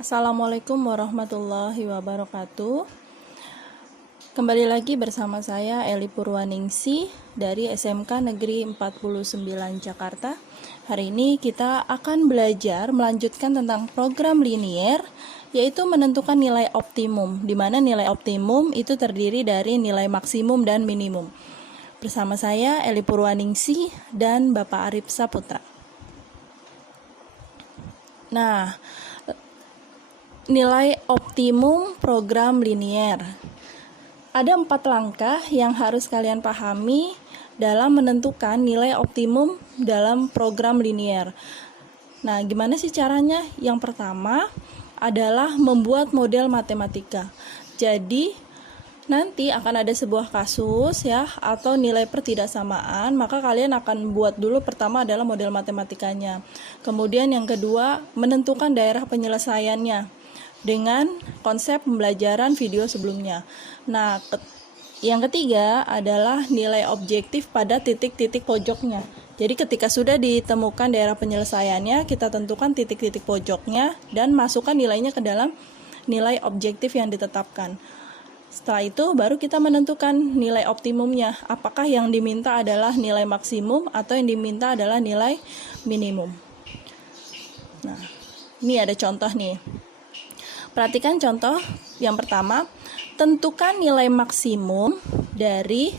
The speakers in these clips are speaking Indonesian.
Assalamualaikum warahmatullahi wabarakatuh. Kembali lagi bersama saya Eli Purwaningsi dari SMK Negeri 49 Jakarta. Hari ini kita akan belajar melanjutkan tentang program linier, yaitu menentukan nilai optimum, di mana nilai optimum itu terdiri dari nilai maksimum dan minimum. Bersama saya Eli Purwaningsi dan Bapak Arif Saputra. Nah, nilai optimum program linier. Ada 4 langkah yang harus kalian pahami dalam menentukan nilai optimum dalam program linier. Nah, gimana sih caranya? Yang pertama adalah membuat model matematika. Jadi, nanti akan ada sebuah kasus ya atau nilai pertidaksamaan, maka kalian akan buat dulu pertama adalah model matematikanya. Kemudian yang kedua, menentukan daerah penyelesaiannya dengan konsep pembelajaran video sebelumnya. Nah, yang ketiga adalah nilai objektif pada titik-titik pojoknya. Jadi ketika sudah ditemukan daerah penyelesaiannya, kita tentukan titik-titik pojoknya dan masukkan nilainya ke dalam nilai objektif yang ditetapkan. Setelah itu baru kita menentukan nilai optimumnya. Apakah yang diminta adalah nilai maksimum atau yang diminta adalah nilai minimum. Nah, ini ada contoh nih. Perhatikan contoh yang pertama, tentukan nilai maksimum dari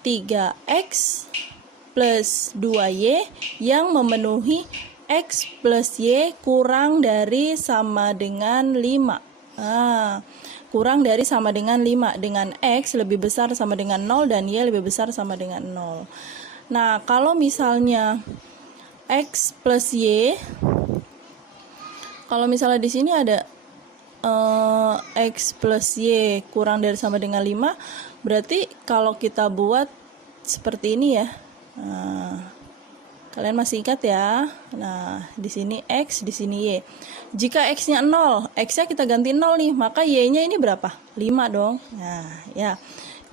3x plus 2y yang memenuhi x plus y kurang dari sama dengan 5. Kurang dari sama dengan 5, dengan x lebih besar sama dengan 0 dan y lebih besar sama dengan 0. Nah, kalau misalnya x plus y, kalau misalnya di sini ada x plus y kurang dari sama dengan 5, berarti kalau kita buat seperti ini ya, kalian masih ingat ya. Nah, di sini x, di sini y. Jika x-nya 0, x-nya kita ganti 0 nih, maka y-nya ini berapa? 5 dong. Nah, ya.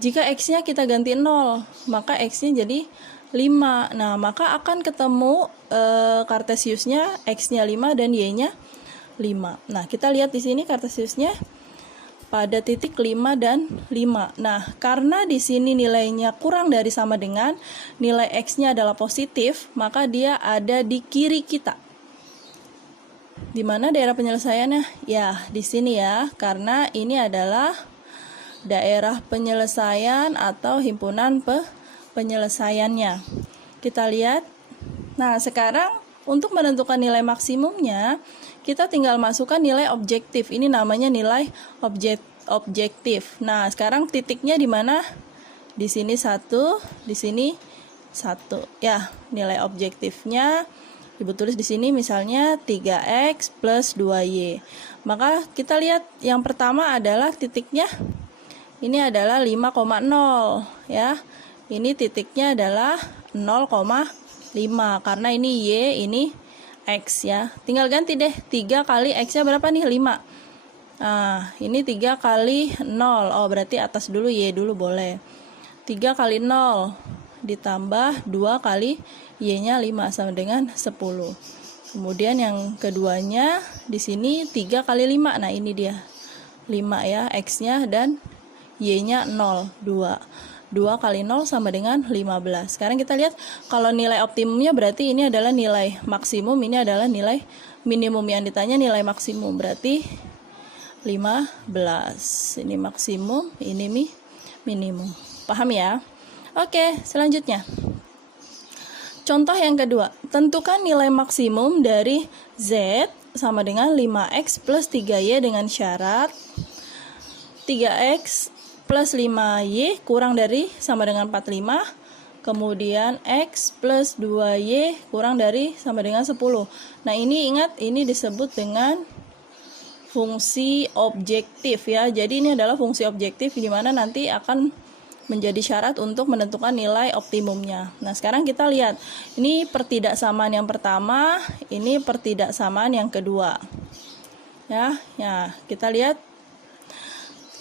Jika x-nya kita ganti 0, maka x-nya jadi 5. Nah, maka akan ketemu Kartesiusnya x-nya 5 dan y-nya 5. Nah, kita lihat di sini Kartesiusnya pada titik 5 dan 5. Nah, karena di sini nilainya kurang dari sama dengan, nilai x-nya adalah positif, maka dia ada di kiri kita. Di mana daerah penyelesaiannya? Ya, di sini ya, karena ini adalah daerah penyelesaian atau himpunan penyelesaiannya. Kita lihat. Nah, sekarang untuk menentukan nilai maksimumnya, kita tinggal masukkan nilai objektif. Ini namanya nilai objektif. Nah, sekarang titiknya di mana? Di sini 1, di sini 1. Ya, nilai objektifnya Ibu tulis di sini misalnya 3x plus 2y. Maka kita lihat yang pertama adalah titiknya. Ini adalah 5,0 ya. Ini titiknya adalah 0,5 karena ini y, ini x ya. Tinggal ganti deh, 3 kali x-nya berapa nih? 5. Nah, ini 3 kali 0. Oh, berarti atas dulu, y dulu boleh. 3 kali 0 ditambah 2 kali y-nya 5 sama dengan 10. Kemudian yang keduanya di sini 3 kali 5. Nah, ini dia. 5 ya x-nya dan y-nya 0, 2. 2 kali 0 sama dengan 15. Sekarang kita lihat kalau nilai optimumnya berarti ini adalah nilai maksimum, ini adalah nilai minimum. Yang ditanya nilai maksimum berarti 15. Ini maksimum, ini minimum. Paham ya? Oke, selanjutnya. Contoh yang kedua, tentukan nilai maksimum dari z sama dengan 5x plus 3y dengan syarat 3x plus 5y kurang dari sama dengan 45, kemudian x plus 2y kurang dari sama dengan 10. Nah, ini ingat, ini disebut dengan fungsi objektif ya. Jadi ini adalah fungsi objektif di mana nanti akan menjadi syarat untuk menentukan nilai optimumnya. Nah, sekarang kita lihat. Ini pertidaksamaan yang pertama, ini pertidaksamaan yang kedua. Ya, kita lihat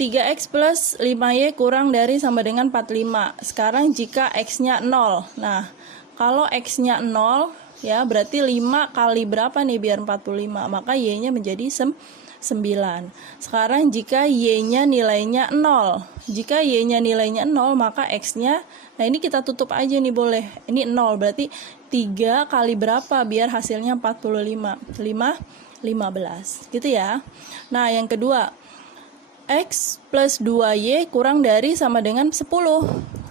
3x plus 5y kurang dari sama dengan 45. Sekarang jika x-nya 0. Nah, kalau x-nya 0, ya, berarti 5 kali berapa nih biar 45? Maka Y-nya menjadi 9. Sekarang jika Y-nya nilainya 0. Jika Y-nya nilainya 0, maka X-nya, nah ini kita tutup aja nih boleh. Ini 0, berarti 3 kali berapa biar hasilnya 45? 15. Gitu ya. Nah, yang kedua, X plus 2Y kurang dari sama dengan 10.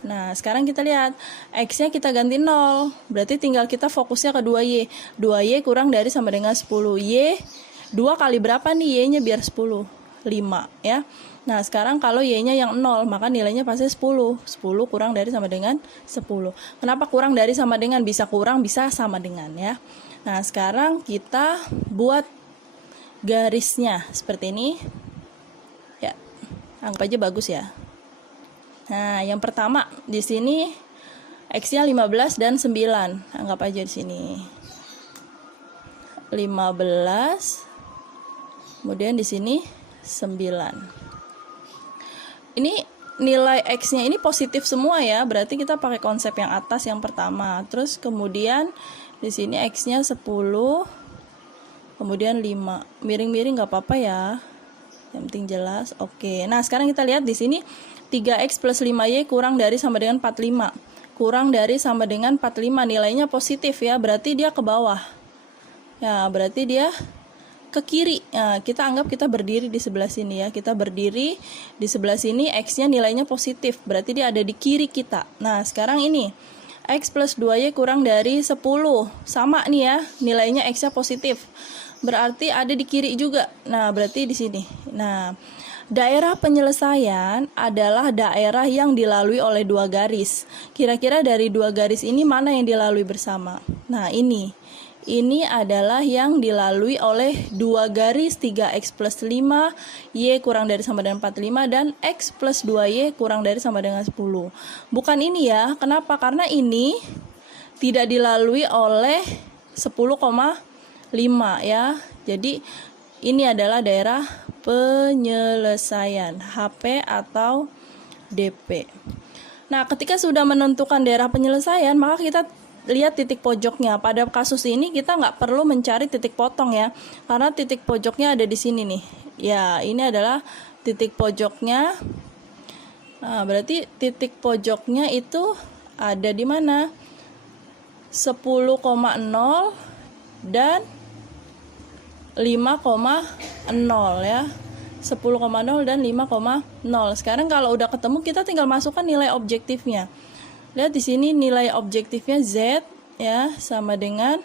Nah, sekarang kita lihat, X-nya kita ganti 0. Berarti tinggal kita fokusnya ke 2Y. 2Y kurang dari sama dengan 10. Y, 2 kali berapa nih Y-nya biar 10? 5, ya. Nah, sekarang kalau Y-nya yang 0, maka nilainya pasti 10. 10 kurang dari sama dengan 10. Kenapa kurang dari sama dengan? Bisa kurang, bisa sama dengan, ya. Nah, sekarang kita buat garisnya seperti ini. Ya, anggap aja bagus ya. Nah, yang pertama di sini X-nya 15 dan 9. Anggap aja di sini 15. Kemudian di sini 9. Ini nilai X-nya ini positif semua ya. Berarti kita pakai konsep yang atas yang pertama. Terus kemudian di sini X-nya 10. Kemudian 5. Miring-miring nggak apa-apa ya. Yang penting jelas. Oke. Nah, sekarang kita lihat di sini 3X plus 5Y kurang dari sama dengan 45. Kurang dari sama dengan 45. Nilainya positif ya. Berarti dia ke bawah. Ya, berarti dia ke kiri. Nah, kita anggap kita berdiri di sebelah sini ya. Kita berdiri di sebelah sini, X-nya nilainya positif. Berarti dia ada di kiri kita. Nah, sekarang ini X plus 2Y kurang dari 10. Sama nih ya, nilainya X-nya positif. Berarti ada di kiri juga. Nah, berarti di sini. Nah, daerah penyelesaian adalah daerah yang dilalui oleh dua garis. Kira-kira dari dua garis ini mana yang dilalui bersama? Nah, ini adalah yang dilalui oleh dua garis 3X plus 5, Y kurang dari sama dengan 45, dan X plus 2Y kurang dari sama dengan 10. Bukan ini ya, kenapa? Karena ini tidak dilalui oleh 10,5 ya. Jadi ini adalah daerah penyelesaian, HP atau DP. Nah, ketika sudah menentukan daerah penyelesaian, maka kita lihat titik pojoknya. Pada kasus ini kita nggak perlu mencari titik potong ya, karena titik pojoknya ada di sini nih. Ya, ini adalah titik pojoknya. Nah, berarti titik pojoknya itu ada di mana? 10,0 dan 5,0 ya. 10,0 dan 5,0. Sekarang kalau udah ketemu, kita tinggal masukkan nilai objektifnya. Lihat di sini nilai objektifnya Z ya, sama dengan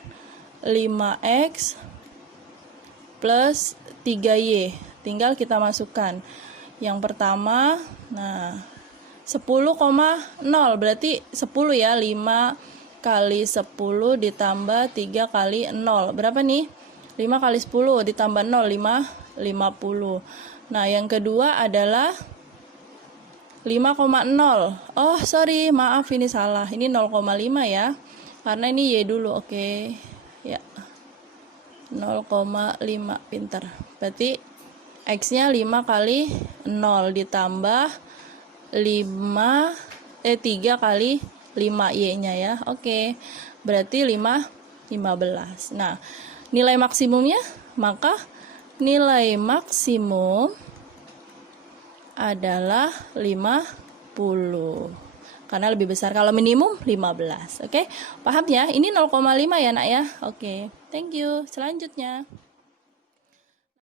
5X plus 3Y. Tinggal kita masukkan. Yang pertama, nah 10,0 berarti 10 ya. 5 kali 10 ditambah 3 kali 0. Berapa nih? 5 kali 10 ditambah 0, 50. Nah, yang kedua adalah 5,0. Oh, sorry, maaf ini salah. Ini 0,5 ya. Karena ini Y dulu, oke. Ya. 0,5, pintar. Berarti X-nya 5 kali 0 ditambah 3 kali 5 Y-nya ya. Oke. Berarti 15. Nah, nilai maksimumnya, maka nilai maksimum adalah 50. Karena lebih besar. Kalau minimum 15. Oke? Paham ya? Ini 0,5 ya, Nak ya. Oke. Thank you. Selanjutnya.